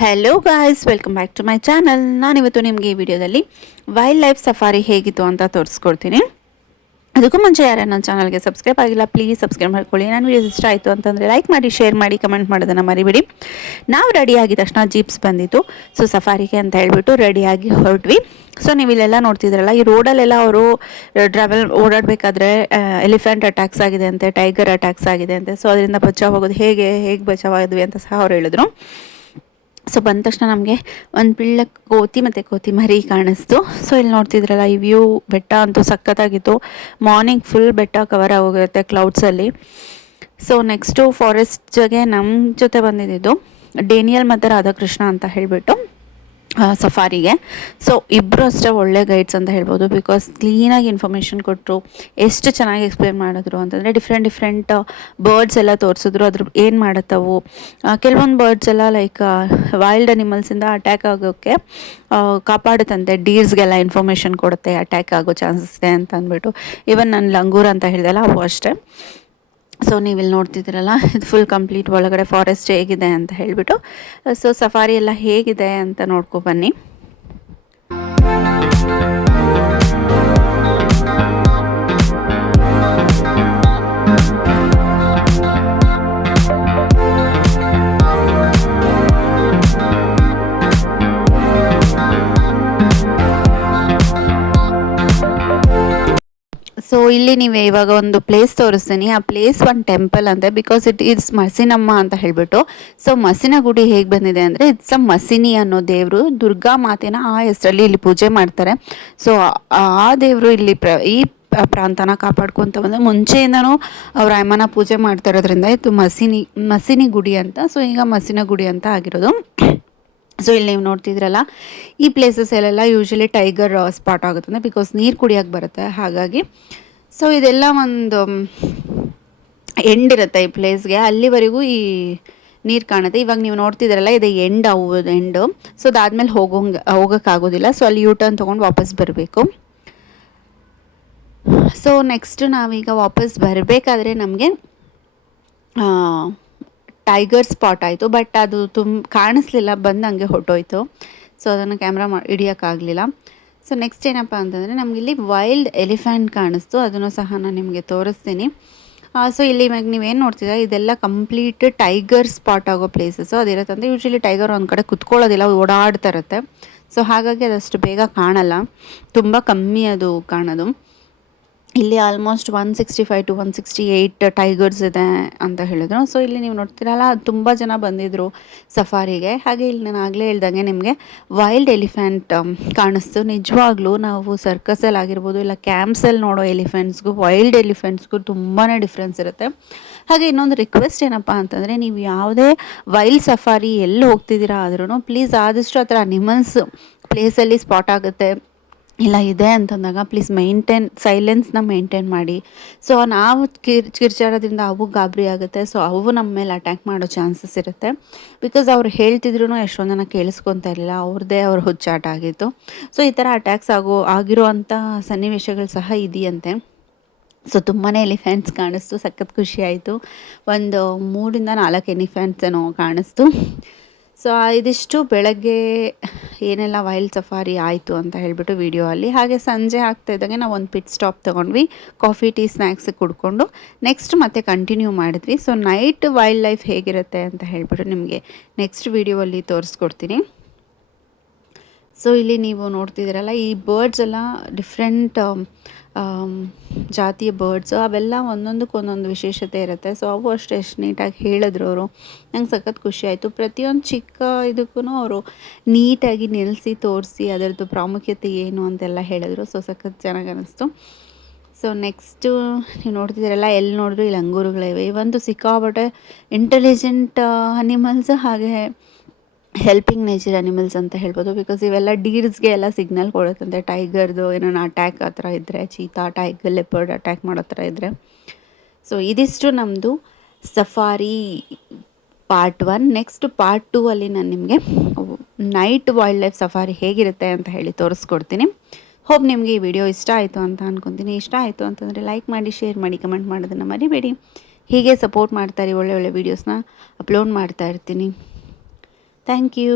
Hello guys, welcome back to my channel. ನಾನಿವತ್ತು ನಿಮಗೆ ಈ ವಿಡಿಯೋದಲ್ಲಿ ವೈಲ್ಡ್ ಲೈಫ್ ಸಫಾರಿ ಹೇಗಿತ್ತು ಅಂತ ತೋರಿಸ್ಕೊಡ್ತೀನಿ. ಅದಕ್ಕೂ ಮುಂಚೆ ಯಾರು ನನ್ನ ಚಾನಲ್ಗೆ ಸಬ್ಸ್ಕ್ರೈಬ್ ಆಗಿಲ್ಲ, ಪ್ಲೀಸ್ ಸಬ್ಸ್ಕ್ರೈಬ್ ಮಾಡ್ಕೊಳ್ಳಿ. ನನ್ನ ವೀಡಿಯೋಸ್ ಇಷ್ಟ ಆಯಿತು ಅಂತಂದರೆ ಲೈಕ್ ಮಾಡಿ, ಶೇರ್ ಮಾಡಿ, ಕಮೆಂಟ್ ಮಾಡೋದನ್ನು ಮರಿಬೇಡಿ. ನಾವು ರೆಡಿ ಆಗಿದ ತಕ್ಷಣ ಜೀಪ್ಸ್ ಬಂದಿತ್ತು. ಸೊ ಸಫಾರಿಗೆ ಅಂತ ಹೇಳ್ಬಿಟ್ಟು ರೆಡಿಯಾಗಿ ಹೊರಟ್ವಿ. ಸೊ ನೀವು ಇಲ್ಲೆಲ್ಲ ನೋಡ್ತಿದ್ರಲ್ಲ, ಈ ರೋಡಲ್ಲೆಲ್ಲ ಅವರು ಓಡಾಡಬೇಕಾದ್ರೆ ಎಲಿಫೆಂಟ್ ಅಟ್ಯಾಕ್ಸ್ ಆಗಿದೆ ಅಂತೆ, ಟೈಗರ್ ಅಟ್ಯಾಕ್ಸ್ ಆಗಿದೆ ಅಂತೆ. ಸೊ ಅದರಿಂದ ಬಚಾವ್ ಆಗೋದು ಹೇಗೆ ಬಚಾವಾದ್ವಿ ಅಂತ ಸಹ ಅವ್ರು ಹೇಳಿದ್ರು. ಸೊ ಬಂದ ತಕ್ಷಣ ನಮಗೆ ಒಂದು ಪಿಳ್ಳ ಕೋತಿ ಮತ್ತು ಕೋತಿ ಮರಿ ಕಾಣಿಸ್ತು. ಸೊ ಇಲ್ಲಿ ನೋಡ್ತಿದ್ರಲ್ಲ, ಈ ವ್ಯೂ ಬೆಟ್ಟ ಅಂತೂ ಸಖತ್ತಾಗಿತ್ತು. ಮಾರ್ನಿಂಗ್ ಫುಲ್ ಬೆಟ್ಟ ಕವರ್ ಆಗೋಗಿರುತ್ತೆ ಕ್ಲೌಡ್ಸಲ್ಲಿ. ಸೊ ನೆಕ್ಸ್ಟು ಫಾರೆಸ್ಟ್ಗೆ ನಮ್ಮ ಜೊತೆ ಬಂದಿದ್ದು ಡೇನಿಯಲ್ ಮತ್ತು ರಾಧಾಕೃಷ್ಣ ಅಂತ ಹೇಳಿಬಿಟ್ಟು ಸಫಾರಿಗೆ. ಸೊ ಇಬ್ಬರು ಅಷ್ಟೇ ಒಳ್ಳೆ ಗೈಡ್ಸ್ ಅಂತ ಹೇಳ್ಬೋದು. ಬಿಕಾಸ್ ಕ್ಲೀನಾಗಿ ಇನ್ಫಾರ್ಮೇಷನ್ ಕೊಟ್ಟರು, ಎಷ್ಟು ಚೆನ್ನಾಗಿ ಎಕ್ಸ್ಪ್ಲೇನ್ ಮಾಡಿದ್ರು ಅಂತಂದರೆ ಡಿಫ್ರೆಂಟ್ ಬರ್ಡ್ಸ್ ಎಲ್ಲ ತೋರಿಸಿದ್ರು, ಅದ್ರ ಏನು ಮಾಡುತ್ತವು. ಕೆಲವೊಂದು ಬರ್ಡ್ಸ್ ಎಲ್ಲ ಲೈಕ್ ವೈಲ್ಡ್ ಅನಿಮಲ್ಸಿಂದ ಅಟ್ಯಾಕ್ ಆಗೋಕ್ಕೆ ಕಾಪಾಡುತ್ತಂತೆ. ಡೀರ್ಸ್ಗೆಲ್ಲ ಇನ್ಫಾರ್ಮೇಷನ್ ಕೊಡುತ್ತೆ ಅಟ್ಯಾಕ್ ಆಗೋ ಚಾನ್ಸಸ್ ಇದೆ ಅಂತ ಅಂದ್ಬಿಟ್ಟು. ಈವನ್ ನಾನು ಲಂಗೂರ್ ಅಂತ ಹೇಳಿದೆಲ್ಲ ಅವು ಅಷ್ಟೇ. ಸೊ ನೀವು ಇಲ್ಲಿ ನೋಡ್ತಿದ್ದೀರಲ್ಲ, ಇದು ಫುಲ್ ಕಂಪ್ಲೀಟ್ ಒಳಗಡೆ ಫಾರೆಸ್ಟ್ ಹೇಗಿದೆ ಅಂತ ಹೇಳಿಬಿಟ್ಟು. ಸೊ ಸಫಾರಿ ಎಲ್ಲ ಹೇಗಿದೆ ಅಂತ ನೋಡ್ಕೊಬನ್ನಿ. ಸೊ ಇಲ್ಲಿ ನೀವು ಇವಾಗ ಒಂದು ಪ್ಲೇಸ್ ತೋರಿಸ್ತೀನಿ. ಆ ಪ್ಲೇಸ್ ಒಂದು ಟೆಂಪಲ್ ಅಂತೆ, ಬಿಕಾಸ್ ಇಟ್ ಈಸ್ ಮಸಿನಮ್ಮ ಅಂತ ಹೇಳ್ಬಿಟ್ಟು. ಸೊ ಮಸಿನ ಗುಡಿ ಹೇಗೆ ಬಂದಿದೆ ಅಂದರೆ, ಇಟ್ಸ್ ಅ ಮಸಿನಿ ಅನ್ನೋ ದೇವರು, ದುರ್ಗಾ ಮಾತೆನ ಆ ಹೆಸರಲ್ಲಿ ಇಲ್ಲಿ ಪೂಜೆ ಮಾಡ್ತಾರೆ. ಸೊ ಆ ದೇವರು ಇಲ್ಲಿ ಈ ಪ್ರಾಂತನ ಕಾಪಾಡ್ಕೊತ ಬಂದರೆ ಮುಂಚೆಯಿಂದನೂ ಅವ್ರ ಅಮ್ಮನ ಪೂಜೆ ಮಾಡ್ತಾ ಇರೋದ್ರಿಂದ ಇದು ಮಸಿನಿ ಗುಡಿ ಅಂತ. ಸೊ ಈಗ ಮಸಿನ ಗುಡಿ ಅಂತ ಆಗಿರೋದು. ಸೊ ಇಲ್ಲಿ ನೀವು ನೋಡ್ತಿದ್ರಲ್ಲ, ಈ ಪ್ಲೇಸಸ್ಸಲ್ಲೆಲ್ಲ ಯೂಶ್ವಲಿ ಟೈಗರ್ ಸ್ಪಾಟ್ ಆಗುತ್ತೆ, ಬಿಕಾಸ್ ನೀರು ಕುಡಿಯೋಕ್ಕೆ ಬರುತ್ತೆ ಹಾಗಾಗಿ. ಸೊ ಇದೆಲ್ಲ ಒಂದು ಎಂಡ್ ಇರುತ್ತೆ ಈ ಪ್ಲೇಸ್ಗೆ, ಅಲ್ಲಿವರೆಗೂ ಈ ನೀರು ಕಾಣುತ್ತೆ. ಇವಾಗ ನೀವು ನೋಡ್ತಿದ್ರಲ್ಲ, ಇದು ಎಂಡು. ಸೊ ಅದಾದಮೇಲೆ ಹೋಗೋಕ್ಕಾಗೋದಿಲ್ಲ. ಸೊ ಅಲ್ಲಿ ಯೂ ಟರ್ನ್ ತೊಗೊಂಡು ವಾಪಸ್ ಬರಬೇಕು. ಸೊ ನೆಕ್ಸ್ಟ್ ನಾವೀಗ ವಾಪಸ್ ಬರಬೇಕಾದ್ರೆ ನಮಗೆ ಟೈಗರ್ ಸ್ಪಾಟ್ ಆಯಿತು. ಬಟ್ ಅದು ಕಾಣಿಸ್ಲಿಲ್ಲ, ಬಂದು ಹಂಗೆ ಹೊಟ್ಟೋಯ್ತು. ಸೊ ಅದನ್ನು ಕ್ಯಾಮ್ರಾ ಹಿಡಿಯೋಕ್ಕಾಗಲಿಲ್ಲ. ಸೊ ನೆಕ್ಸ್ಟ್ ಏನಪ್ಪ ಅಂತಂದರೆ, ನಮಗಿಲ್ಲಿ ವೈಲ್ಡ್ ಎಲಿಫೆಂಟ್ ಕಾಣಿಸ್ತು. ಅದನ್ನು ಸಹ ನಾನು ನಿಮಗೆ ತೋರಿಸ್ತೀನಿ. ಸೊ ಇಲ್ಲಿ ಇವಾಗ ನೀವೇನು ನೋಡ್ತಿದ್ದೀರಾ, ಇದೆಲ್ಲ ಕಂಪ್ಲೀಟ್ ಟೈಗರ್ ಸ್ಪಾಟ್ ಆಗೋ ಪ್ಲೇಸಸ್ಸು. ಅದಿರುತ್ತೆ ಅಂದರೆ ಯೂಶ್ವಲಿ ಟೈಗರ್ ಒಂದು ಕಡೆ ಕುತ್ಕೊಳ್ಳೋದಿಲ್ಲ, ಓಡಾಡ್ತಾ ಇರುತ್ತೆ. ಸೊ ಹಾಗಾಗಿ ಅದಷ್ಟು ಬೇಗ ಕಾಣಲ್ಲ, ತುಂಬ ಕಮ್ಮಿ ಅದು ಕಾಣೋದು. ಇಲ್ಲಿ ಆಲ್ಮೋಸ್ಟ್ 165 to 168 ಟೈಗರ್ಸ್ ಇದೆ ಅಂತ ಹೇಳಿದ್ರು. ಸೊ ಇಲ್ಲಿ ನೀವು ನೋಡ್ತೀರಲ್ಲ, ತುಂಬ ಜನ ಬಂದಿದ್ದರು ಸಫಾರಿಗೆ. ಹಾಗೆ ಇಲ್ಲಿ ನಾನು ಆಗಲೇ ಹೇಳ್ದಂಗೆ ನಿಮಗೆ ವೈಲ್ಡ್ ಎಲಿಫೆಂಟ್ ಕಾಣಿಸ್ತು. ನಿಜವಾಗ್ಲೂ ನಾವು ಸರ್ಕಸಲ್ಲಿ ಆಗಿರ್ಬೋದು, ಇಲ್ಲ ಕ್ಯಾಂಪ್ಸಲ್ಲಿ ನೋಡೋ ಎಲಿಫೆಂಟ್ಸ್ಗೂ ವೈಲ್ಡ್ ಎಲಿಫೆಂಟ್ಸ್ಗೂ ತುಂಬಾ ಡಿಫ್ರೆನ್ಸ್ ಇರುತ್ತೆ. ಹಾಗೆ ಇನ್ನೊಂದು ರಿಕ್ವೆಸ್ಟ್ ಏನಪ್ಪ ಅಂತಂದರೆ, ನೀವು ಯಾವುದೇ ವೈಲ್ಡ್ ಸಫಾರಿ ಎಲ್ಲಿ ಹೋಗ್ತಿದ್ದೀರಾ ಆದ್ರೂ ಪ್ಲೀಸ್ ಆದಷ್ಟು ಆ ಥರ ಅನಿಮಲ್ಸ್ ಪ್ಲೇಸಲ್ಲಿ ಸ್ಪಾಟ್ ಆಗುತ್ತೆ ಇಲ್ಲ ಇದೆ ಅಂತಂದಾಗ ಪ್ಲೀಸ್ ಸೈಲೆನ್ಸ್ನ ಮೇಂಟೈನ್ ಮಾಡಿ. ಸೊ ನಾವು ಕಿರ್ಚಾಡೋದ್ರಿಂದ ಅವು ಗಾಬರಿ ಆಗುತ್ತೆ. ಸೊ ಅವು ನಮ್ಮ ಮೇಲೆ ಅಟ್ಯಾಕ್ ಮಾಡೋ ಚಾನ್ಸಸ್ ಇರುತ್ತೆ. ಬಿಕಾಸ್ ಅವ್ರು ಹೇಳ್ತಿದ್ರು ಎಷ್ಟೊಂದು ಜನ ಕೇಳಿಸ್ಕೊತಾ ಇರಲಿಲ್ಲ, ಅವ್ರ ಹುಚ್ಚಾಟ ಆಗಿತ್ತು. ಸೊ ಈ ಥರ ಅಟ್ಯಾಕ್ಸ್ ಆಗಿರೋ ಅಂಥ ಸನ್ನಿವೇಶಗಳು ಸಹ ಇದೆಯಂತೆ. ಸೊ ತುಂಬಾ ಎಲಿಫೆಂಟ್ಸ್ ಕಾಣಿಸ್ತು, ಸಖತ್ ಖುಷಿ ಆಯಿತು. ಒಂದು 3 to 4 ಎಲಿಫೆಂಟ್ಸ್ ಏನೋ ಕಾಣಿಸ್ತು. ಸೊ ಇದಿಷ್ಟು ಬೆಳಗ್ಗೆ ಏನೆಲ್ಲ ವೈಲ್ಡ್ ಸಫಾರಿ ಆಯಿತು ಅಂತ ಹೇಳಿಬಿಟ್ಟು ವಿಡಿಯೋ ಅಲ್ಲಿ. ಹಾಗೆ ಸಂಜೆ ಆಗ್ತಾಯಿದ್ದಂಗೆ ನಾವು ಒಂದು ಪಿಟ್ ಸ್ಟಾಪ್ ತೊಗೊಂಡ್ವಿ, ಕಾಫಿ ಟೀ ಸ್ನ್ಯಾಕ್ಸ್ ಕುಡ್ಕೊಂಡು ನೆಕ್ಸ್ಟ್ ಮತ್ತೆ ಕಂಟಿನ್ಯೂ ಮಾಡಿದ್ವಿ. ಸೊ ನೈಟ್ ವೈಲ್ಡ್ ಲೈಫ್ ಹೇಗಿರುತ್ತೆ ಅಂತ ಹೇಳಿಬಿಟ್ಟು ನಿಮಗೆ ನೆಕ್ಸ್ಟ್ ವಿಡಿಯೋಲ್ಲಿ ತೋರಿಸ್ಕೊಡ್ತೀನಿ. ಸೊ ಇಲ್ಲಿ ನೀವು ನೋಡ್ತಿದ್ದೀರಲ್ಲ, ಈ ಬರ್ಡ್ಸ್ ಎಲ್ಲ ಡಿಫ್ರೆಂಟ್ ಜಾತಿಯ ಬರ್ಡ್ಸು, ಅವೆಲ್ಲ ಒಂದೊಂದಕ್ಕೊಂದೊಂದು ವಿಶೇಷತೆ ಇರುತ್ತೆ. ಸೊ ಅವು ಅಷ್ಟೇ ಎಷ್ಟು ನೀಟಾಗಿ ಹೇಳಿದ್ರು ಅವರು, ನಂಗೆ ಸಖತ್ ಖುಷಿ ಆಯಿತು. ಪ್ರತಿಯೊಂದು ಚಿಕ್ಕ ಇದಕ್ಕೂ ಅವರು ನೀಟಾಗಿ ನಿಲ್ಲಿಸಿ ತೋರಿಸಿ ಅದರದ್ದು ಪ್ರಾಮುಖ್ಯತೆ ಏನು ಅಂತೆಲ್ಲ ಹೇಳಿದ್ರು. ಸೊ ಸಖತ್ ಚೆನ್ನಾಗಿ ಅನ್ನಿಸ್ತು. ಸೊ ನೆಕ್ಸ್ಟು ನೀವು ನೋಡ್ತಿದ್ದೀರಲ್ಲ, ಎಲ್ಲಿ ನೋಡಿದ್ರು ಇಲ್ಲಿ ಅಂಗೂರುಗಳಿವೆ. ಇವಂತೂ ಸಿಕ್ಕಾಪಟ್ಟೆ ಇಂಟೆಲಿಜೆಂಟ್ ಅನಿಮಲ್ಸ್, ಹಾಗೆ ಹೆಲ್ಪಿಂಗ್ ನೇಚರ್ ಅನಿಮಲ್ಸ್ ಅಂತ ಹೇಳ್ಬೋದು. ಬಿಕಾಸ್ ಇವೆಲ್ಲ ಡೀರ್ಸ್ಗೆ ಎಲ್ಲ ಸಿಗ್ನಲ್ ಕೊಡುತ್ತಂತೆ, ಟೈಗರ್ದು ಏನಾನ ಅಟ್ಯಾಕ್ ಆ ಥರ ಇದ್ದರೆ, ಚೀತಾ, ಟೈಗರ್, ಲೆಪರ್ಡ್ ಅಟ್ಯಾಕ್ ಮಾಡೋ ಥರ ಇದ್ದರೆ. ಸೊ ಇದಿಷ್ಟು ನಮ್ಮದು ಸಫಾರಿ ಪಾರ್ಟ್ 1. ನೆಕ್ಸ್ಟ್ ಪಾರ್ಟ್ 2 ಅಲ್ಲಿ ನಾನು ನಿಮಗೆ ನೈಟ್ ವೈಲ್ಡ್ ಲೈಫ್ ಸಫಾರಿ ಹೇಗಿರುತ್ತೆ ಅಂತ ಹೇಳಿ ತೋರಿಸ್ಕೊಡ್ತೀನಿ. ಹೋಪ್ ನಿಮಗೆ ಈ ವಿಡಿಯೋ ಇಷ್ಟ ಆಯಿತು ಅಂತ ಅಂದ್ಕೊತೀನಿ. ಇಷ್ಟ ಆಯಿತು ಅಂತಂದರೆ ಲೈಕ್ ಮಾಡಿ, ಶೇರ್ ಮಾಡಿ, ಕಮೆಂಟ್ ಮಾಡೋದನ್ನು ಮರಿಬೇಡಿ. ಹೀಗೆ ಸಪೋರ್ಟ್ ಮಾಡ್ತಾರೆ, ಒಳ್ಳೆ ಒಳ್ಳೆ ವೀಡಿಯೋಸ್ನ ಅಪ್ಲೋಡ್ ಮಾಡ್ತಾ ಇರ್ತೀನಿ. Thank you.